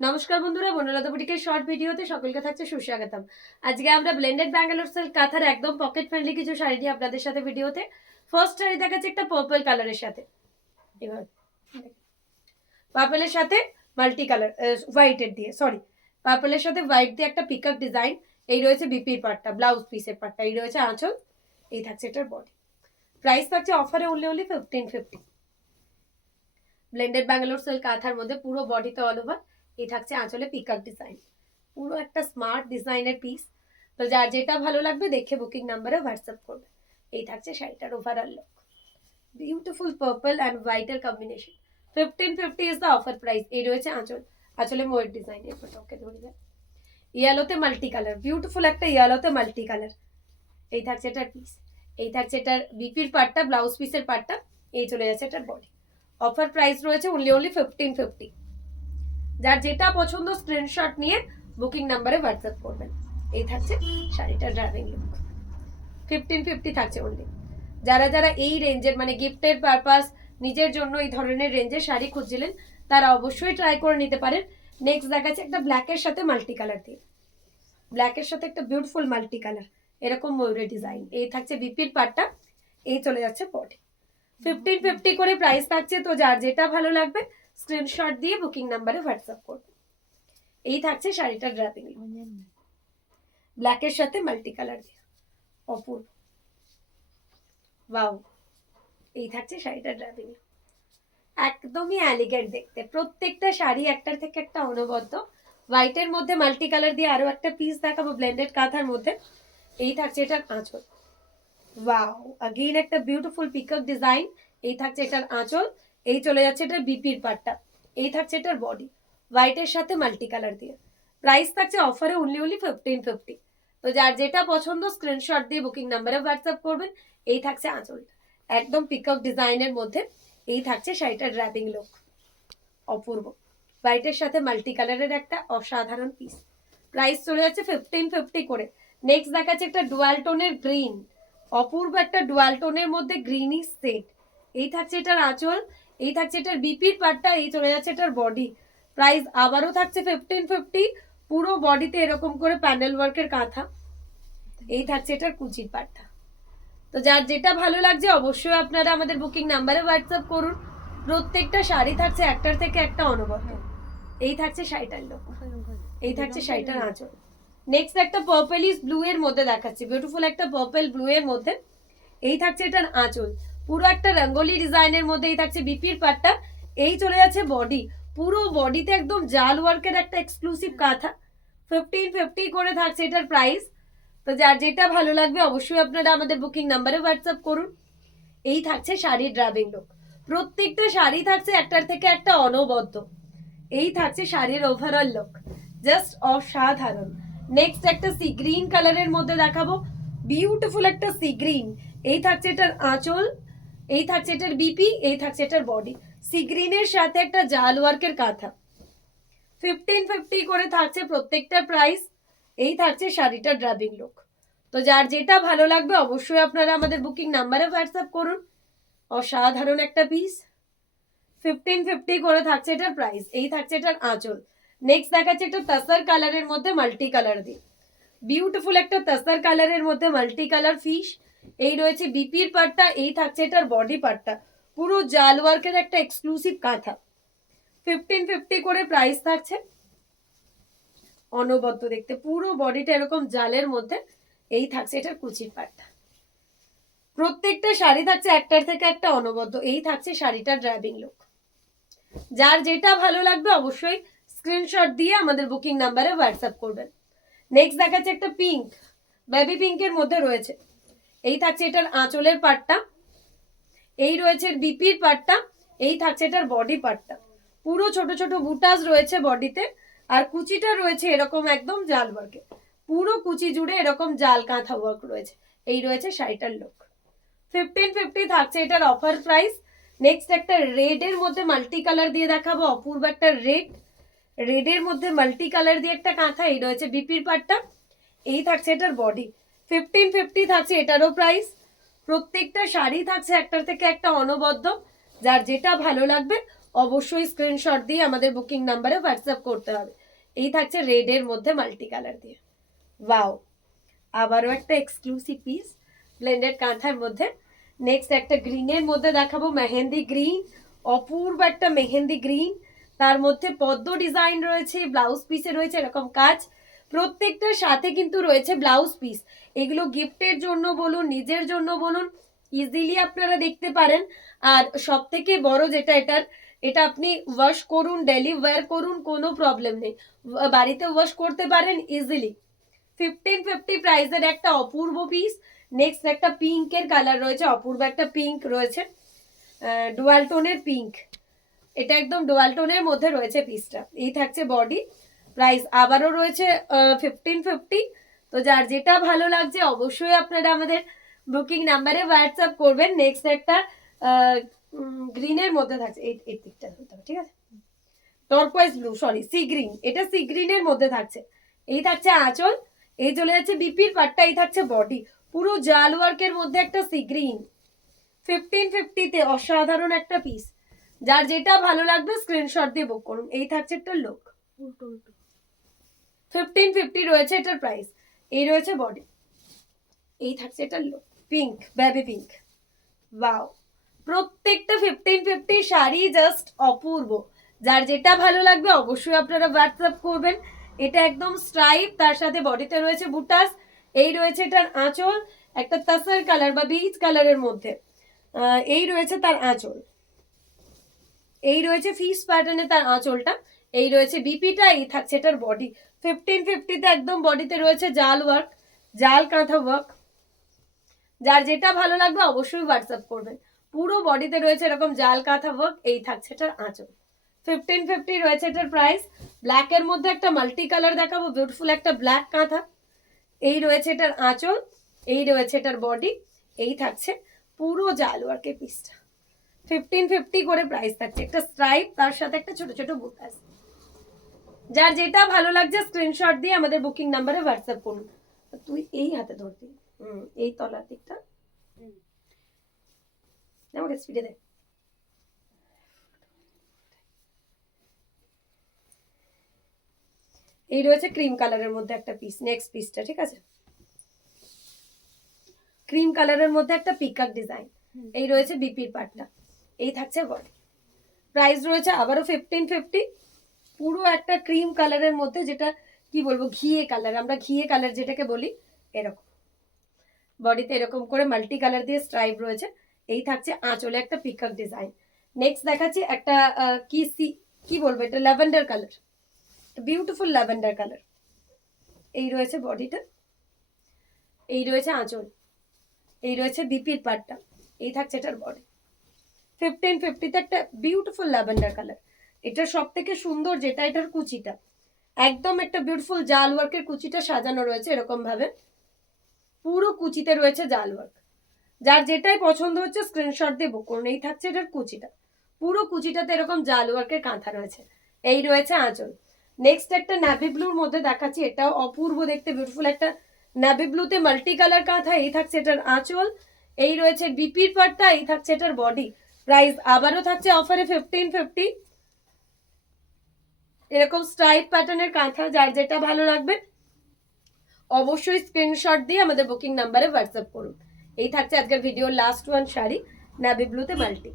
নমস্কার বন্ধুরা, বনলতা বুটিকের শর্ট ভিডিওতে সকলকে থাকছে সুস্বাগতম। আজকে আমরা ব্লেন্ডেড ব্যাঙ্গালোর সিল্ক কাঁথার একদম পকেট ফ্রেন্ডলি কিছু শাড়ি নিয়ে আপনাদের সাথে ভিডিওতে। ফার্স্ট শাড়ি দেখাচ্ছে একটা পার্পল কালারের সাথে, এবার পার্পলের সাথে মাল্টি কালার হোয়াইটের দিয়ে পার্পলের সাথে হোয়াইট দিয়ে একটা পিকক ডিজাইন। এই রয়েছে বিপির পাটটা, ব্লাউজ পিসের পাটটা, এই রয়েছে আঁচল, এই থাকছে এটার বডি। প্রাইস থাকছে অফারে অনলি 1550। ব্লেন্ডেড ব্যাঙ্গালোর সিল্ক কাঁথার মধ্যে পুরো বডিতে অল ওভার এই থাকছে আঁচলে পিকক ডিজাইন, পুরো একটা স্মার্ট ডিজাইনের পিস। তো যার যেটা ভালো লাগবে দেখে বুকিং নাম্বারে হোয়াটসঅ্যাপ করবে। এই থাকছে শাড়িটার overall look, beautiful purple and হোয়াইটের combination. 1550 is the offer price. এই রয়েছে আঁচল, আঁচলে ময়ূর ডিজাইন, এরপর ওকে ধরে যায় ইয়েলোতে মাল্টি কালার, বিউটিফুল একটা ইয়েলোতে মাল্টি কালার। এই থাকছে এটার পিস, এই থাকছে এটার বিপির পার্টটা, ব্লাউজ পিসের পার্টটা, এই চলে যাচ্ছে এটার বডি। অফার প্রাইস রয়েছে অনলি 1550। যার যেটা পছন্দ স্ক্রিনশট নিয়ে বুকিং নাম্বারে হোয়াটসঅ্যাপ করবেন। এই থাকছে শাড়িটার ড্রাইভিং লুক, 1550 থাকছে অনলি। যারা যারা এই রেঞ্জের মানে গিফটের পারপাস নিজের জন্য এই ধরনের রেঞ্জের শাড়ি খুঁজছিলেন তারা অবশ্যই ট্রাই করে নিতে পারেন। নেক্সট দেখাচ্ছে একটা ব্ল্যাকের সাথে মাল্টি কালার দিয়ে, ব্ল্যাকের সাথে একটা বিউটিফুল মাল্টি কালার, এরকম ময়ূরের ডিজাইন। এই থাকছে বিপির পার্টটা, এই চলে যাচ্ছে বডি। 1550 করে প্রাইস থাকছে। তো যার যেটা ভালো লাগবে স্ক্রিনশট দিয়ে বুকিং নাম্বারে হোয়াটসঅ্যাপ করবে। এই থাকছে শাড়িটার ড্রাপিং, ব্ল্যাকের সাথে মাল্টি কালার দিয়ে, অপূর্ব, ওয়াও। এই থাকছে শাড়িটার ড্রাপিং, একদমই এলিগেন্ট দেখতে। প্রত্যেকটা শাড়ি একটার থেকে একটা অনবদ্য। হোয়াইটের মধ্যে মাল্টি কালার দিয়ে আরো একটা পিস দেখাবো ব্লেন্ডেড কাঁথার মধ্যে। এই থাকছে এটার আঁচল, ওয়াও, अगेन একটা বিউটিফুল পিকক ডিজাইন। এই থাকছে এটার আঁচল, এই চলে যাচ্ছে এটার বিপির পাটটা, এই থাকছে এটার বডি হোয়াইটের সাথে মাল্টি কালার দিয়ে। প্রাইস থাকছে অফারে অনলি 1550। তো যার যেটা পছন্দ স্ক্রিনশট দিয়ে বুকিং নাম্বারে হোয়াটসঅ্যাপ করবেন। এই থাকছে আঁচল, একদম পিকক ডিজাইনের মধ্যে। এই থাকছে শাড়িটার ড্রাপিং লুক, অপূর্ব, হোয়াইটের সাথে মাল্টি কালারের একটা অসাধারণ পিস। প্রাইস চলে যাচ্ছে 1550 করে। নেক্সট দেখাচ্ছে একটা ডুয়াল টোনের গ্রিন, অপূর্ব একটা ডুয়াল টোনের মধ্যে গ্রিনি সেট। এই থাকছে এটার আঁচল, এই থাকছে এটার বিপির পার্টটা, এই চলে যাচ্ছে এটার বডি। প্রাইস আবারও থাকছে 1550। পুরো বডিতে এরকম করে প্যানেল ওয়ার্কের কাঁথা। এই থাকছে এটার কুচির পার্টটা। তো যার যেটা ভালো লাগছে অবশ্যই আপনারা আমাদের বুকিং নাম্বারে হোয়াটসঅ্যাপ করুন। প্রত্যেকটা শাড়ি থাকছে একটার থেকে একটা অনবদ্য। এই থাকছে শাড়িটার লুক, এই থাকছে শাড়িটার আঁচল। নেক্সট একটা পার্পলিশ ব্লু এর মধ্যে দেখাচ্ছি, বিউটিফুল একটা পার্পল ব্লু এর মধ্যে। এই থাকছে এটার আঁচল, পুরো একটা রঙ্গোলি ডিজাইনের মধ্যে। এই থাকছে বিপির পাটটা, এই চলে যাচ্ছে বডি। পুরো বডিতে একদম জাল ওয়ার্কের একটা এক্সক্লুসিভ কাঁথা। 1550 করে থাকছে এটার প্রাইস। তো যার যেটা ভালো লাগবে অবশ্যই আপনারা আমাদের বুকিং নাম্বারে হোয়াটসঅ্যাপ করুন। এই থাকছে শাড়ির ড্রাবিং লুক, প্রত্যেকটা শাড়ি থাকছে একটার থেকে একটা অনবদ্য। এই থাকছে শাড়ির ওভারঅল লুক, জাস্ট অসাধারণ। নেক্সট একটা সি গ্রিন কালারের মধ্যে দেখাবো, বিউটিফুল একটা সি গ্রিন। এই থাকছে এটার আঁচল, এই থাকছে এটার বিপি, এই থাকছে এটার বডি। সি গ্রিনের সাথে একটা জাল ওয়ার্কের কাঁথা। 1550 করে থাকছে প্রত্যেকটার প্রাইস। এই থাকছে শাড়িটার ড্রাবিং লুক। তো যার যেটা ভালো লাগবে অবশ্যই আপনারা আমাদের বুকিং নাম্বারে হোয়াটসঅ্যাপ করুন। অসাধারণ একটা পিস, 1550 করে থাকছে এটার প্রাইস। এই থাকছে এটার আঁচল। নেক্সট দেখাচ্ছে একটা তাসার কালারের মধ্যে মাল্টি কালার দিয়ে, বিউটিফুল একটা তাসার কালারের মধ্যে মাল্টি কালার ফিশ। এই রয়েছে বিপির পার্টটা, এই থাকছে এটার বডি পার্টটা, পুরো জাল ওয়ার্কের একটা এক্সক্লুসিভ কাঁথা। 1550 করে প্রাইস থাকছে, অনবদ্য দেখতে, পুরো বডিটা এরকম জালের মধ্যে। এই থাকছে এটার কুচির পার্টটা। প্রত্যেকটা শাড়ি থাকছে একটার থেকে একটা অনবদ্য। এই থাকছে শাড়িটার ড্রাইভিং লুক। যার যেটা ভালো লাগবে অবশ্যই স্ক্রিনশট দিয়ে আমাদের বুকিং নাম্বারে হোয়াটসঅ্যাপ করবেন। নেক্সট দেখাচ্ছে একটা পিঙ্ক, বেবি পিঙ্কের মধ্যে রয়েছে। এই থাকছে এটার আঁচলের পার্টটা, এই রয়েছে বিপির পার্টটা, এই থাকছে এটার বডি পার্টটা। পুরো ছোট ছোট বুটাস রয়েছে বডিতে, আর কুচিটা রয়েছে এরকম একদম জাল ওয়ার্কে। পুরো কুচি জুড়ে এরকম জাল কাঁথা ওয়ার্ক রয়েছে। এই রয়েছে শাড়িটার লুক, 1550 থাকছে এটার অফার প্রাইস। নেক্সট একটা রেড এর মধ্যে মাল্টি কালার দিয়ে দেখাবো, অপূর্ব একটা রেড, রেডের মধ্যে মাল্টি কালার দিয়ে একটা কাঁথা। এই রয়েছে বিপির পার্টটা, এই থাকছে এটার বডি। 1550 থাকছে এটারও প্রাইস। প্রত্যেকটা শাড়ি থাকছে একটার থেকে একটা অনবদ্য। যার যেটা ভালো লাগবে অবশ্যই স্ক্রিনশট দিয়ে আমাদের বুকিং নাম্বারে হোয়াটসঅ্যাপ করতে হবে। এই থাকছে রেডের মধ্যে মাল্টি কালার দিয়ে, ওয়াও, আবারও একটা এক্সক্লুসিভ পিস ব্লেন্ডেড কাঁথার মধ্যে। নেক্সট একটা গ্রিনের মধ্যে দেখাবো, মেহেন্দি গ্রিন, অপূর্ব একটা মেহেন্দি গ্রিন, তার মধ্যে পদ্ম ডিজাইন রয়েছে, ব্লাউজ পিসে রয়েছে এরকম কাজ, প্রত্যেকটার সাথে কিন্তু রয়েছে ব্লাউজ পিস। এগুলো গিফটের জন্য বলুন, নিজের জন্য বলুন, ইজিলি আপনারা দেখতে পারেন। আর সব থেকে বড় যেটা, এটা আপনি ওয়াশ করুন, ডেলি ওয়্যার করুন, কোনো প্রবলেম নেই, বাড়িতে ওয়াশ করতে পারেন ইজিলি। 1550 প্রাইসের একটা অপূর্ব পিস। নেক্সট একটা পিঙ্কের কালার রয়েছে, অপূর্ব একটা পিঙ্ক রয়েছে, ডুয়াল টোনের পিঙ্ক, এটা একদম ডুয়াল টোনের মধ্যে রয়েছে পিসটা। এই থাকছে বডি, প্রাইস আবারও রয়েছে 1550। তো যার যেটা ভালো লাগছে অবশ্যই আপনারা আমাদের বুকিং নাম্বারে হোয়াটসঅ্যাপ করবেন। নেক্সট একটা গ্রিনের মধ্যে থাকছে, এই দিকটা হতে হবে, ঠিক আছে, টর্কোয়েজ ব্লু, সরি সি গ্রিন, এটা সি গ্রিনের মধ্যে থাকছে। এই থাকছে আঁচল, এই চলে যাচ্ছে বিপির পাট্টা, এই থাকছে বডি, পুরো জাল ওয়ার্কের মধ্যে একটা সি গ্রিন। 1550-তে অসাধারণ একটা পিস। যার যেটা ভালো লাগবে স্ক্রিনশট দিয়ে বুক করুন। এই থাকছে একটা লুক, 1550 রয়েছে এটার প্রাইস। এই রয়েছে বডি, এই থাকছে এটার look, pink, baby pink, wow, প্রত্যেকটা 1550 শাড়ি জাস্ট অপূর্ব। যার যেটা ভালো লাগবে অবশ্যই আপনারা হোয়াটসঅ্যাপ করবেন। এটা একদম স্ট্রাইপ, তার সাথে বডিতে রয়েছে বুটাস, এই রয়েছে এটার আঁচল, একটা তাসার কালার বা বিচ কালারের মধ্যে, এই রয়েছে তার আঁচল, এই রয়েছে ফিস প্যাটার্নে তার আঁচলটা, এই রয়েছে বিপিটা, এই থাকছে এটার বডি। 1550-তে একদম বডিতে রয়েছে জাল ওয়ার্ক, জাল কাঁথা ওয়ার্ক। যার যেটা ভালো লাগবে অবশ্যই হোয়াটসঅ্যাপ করবেন। পুরো বডিতে রয়েছে এরকম জাল কাঁথা ওয়ার্ক, এই থাকছে এটার আঁচল। 1550 রয়েছে এটার প্রাইস। ব্ল্যাকের মধ্যে একটা মাল্টি কালার দেখাবো, বিউটিফুল একটা ব্ল্যাক কাঁথা, এই রয়েছে এটার আঁচল, এই রয়েছে এটার বডি, এই থাকছে পুরো জাল ওয়ার্কের পিসটা। 1550 করে প্রাইস থাকছে, একটা স্ট্রাইপ, তার সাথে একটা ছোট ছোট বুটাস। যার যেটা ভালো লাগছে স্ক্রিনশট দিয়ে আমাদের বুকিং নাম্বারে হোয়াটসঅ্যাপ করুন। তুই এই হাতে ধরবি, এই তলার দিকটা আমাকে স্পিডে দে। এই রয়েছে ক্রিম কালারের মধ্যে একটা পিস, নেক্সট পিসটা, ঠিক আছে, ক্রিম কালারের মধ্যে একটা পিকক ডিজাইন, এই রয়েছে বিপির পাটটা, এই থাকছে বডি। প্রাইস রয়েছে আবারও 1550। পুরো একটা ক্রিম কালারের মধ্যে, যেটা কি বলবো, ঘিয়ে কালার, আমরা ঘিয়ে কালার যেটাকে বলি, এরকম বডিতে এরকম করে মাল্টি কালার দিয়ে স্ট্রাইপ রয়েছে, এই থাকছে আঁচলে একটা পিকক ডিজাইন। নেক্সট দেখাচ্ছি একটা কি বলবো, এটা lavender colour, beautiful lavender colour, এই রয়েছে বডিটা, এই রয়েছে আঁচল, এই রয়েছে বিপির পাটটা, এই থাকছে এটার বডি। 1550-তে একটা বিউটিফুল ল্যাভেন্ডার কালার। এটা সব থেকে সুন্দর যেটা, এটার কুচিটা একদম একটা বিউটিফুল জাল ওয়ার্কের কুচিটা সাজানো রয়েছে এরকম ভাবে, পুরো কুচিতে রয়েছে জাল ওয়ার্ক। যার যেটাই পছন্দ হচ্ছে স্ক্রিনশট দিয়ে বুক করুন। এই থাকছে এটার কুচিটা, পুরো কুচিটাতে এরকম জাল ওয়ার্কের কাঁথা রয়েছে, এই রয়েছে আঁচল। নেক্সট একটা নেভি ব্লুর মধ্যে দেখাচ্ছি, এটাও অপূর্ব দেখতে, বিউটিফুল একটা নেভি ব্লুতে মাল্টি কালার কাঁথা, এই থাকছে এটার আঁচল, এই রয়েছে বিপির পাটটা, এই থাকছে এটার বডি। প্রাইস আবারও থাকছে অফারে 1550। এরকম স্ট্রাইপ প্যাটার্নের কাঁথা, যার যেটা ভালো লাগবে অবশ্যই স্ক্রিনশট দিয়ে আমাদের বুকিং নাম্বারে হোয়াটসঅ্যাপ করুন। এই থাকছে আজকের ভিডিওর লাস্ট ওয়ান শাড়ি, নেভি ব্লুতে মাল্টি।